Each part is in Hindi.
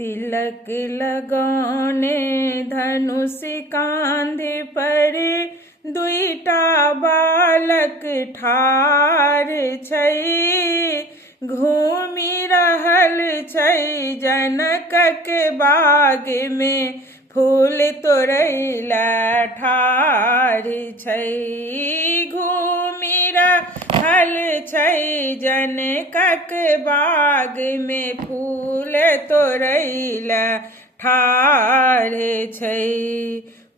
तिलक लगौने धनुष कांधे पर दुईटा बालक ठार छै। घूमि रहल छै जनकक बाग में फूल तोड़ैला ठार छै। घूमि रहल छै जनकक बाग में फूल तोड़ैला ठार छै।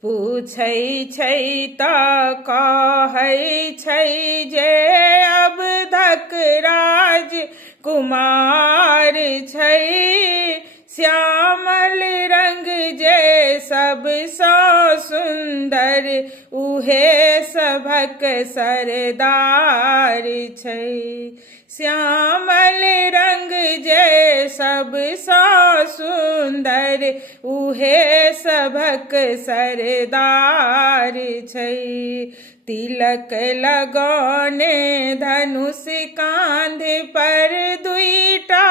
पूछै छै तऽ कहै छै जे अवधक राजकुमार छै। श्यामल रंग जे सबसँ सुंदर उहे सभक सरदार छै। श्यामल रंग जे सबसँ सुंदर उहे सभक सरदार छै। तिलक लगौने धनुष कांधे पर दुईटा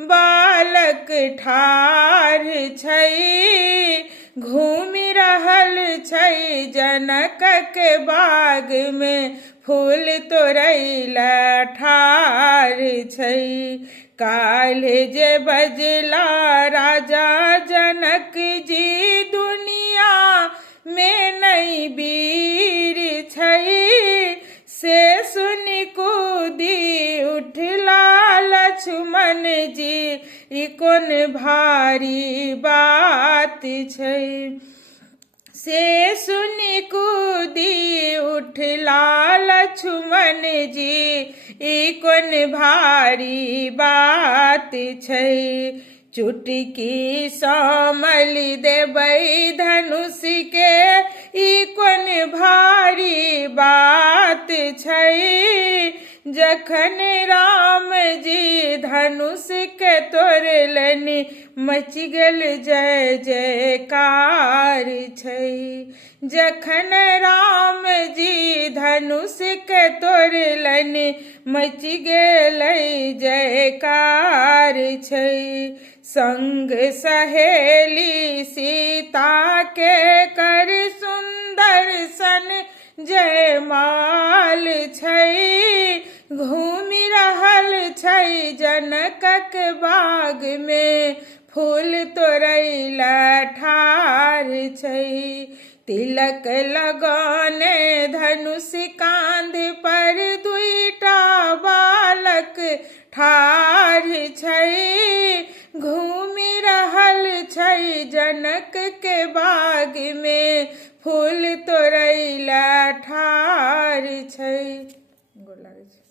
बालक ठार छै। घूमि रहल छै जनकक बाग में फूल तोड़ैला ठार छै। काल्हि जे बजला राजा जनक जी दुनिया में नहीं वीर छै। से सुनि कूदी उठला लक्ष्मण जी ई कोन भारी बात छै। से सुनि कूदी उठला लक्ष्मण जी ई कोन भारी बात छै। चुटकी मलि देबै धनुष के ई कोन भारी बात छै। जखन राम जी धनुष के तोड़लनि मचि गेल जय जयकार छै। जखन राम जी धनुष के तोड़लनि मचि गेल जयकार छै। संग सहेली सीता के कर सुंदर सन जयमाल छै। घूमि रहल छै जनकक बाग में फूल तोड़ैला ठार छै। तिलक लगौने धनुष कांधे पर दुईटा बालक ठार छै। घूमि रहल छै जनक के बाग में फूल तोड़ैला ठार छै। गोर लागै छै।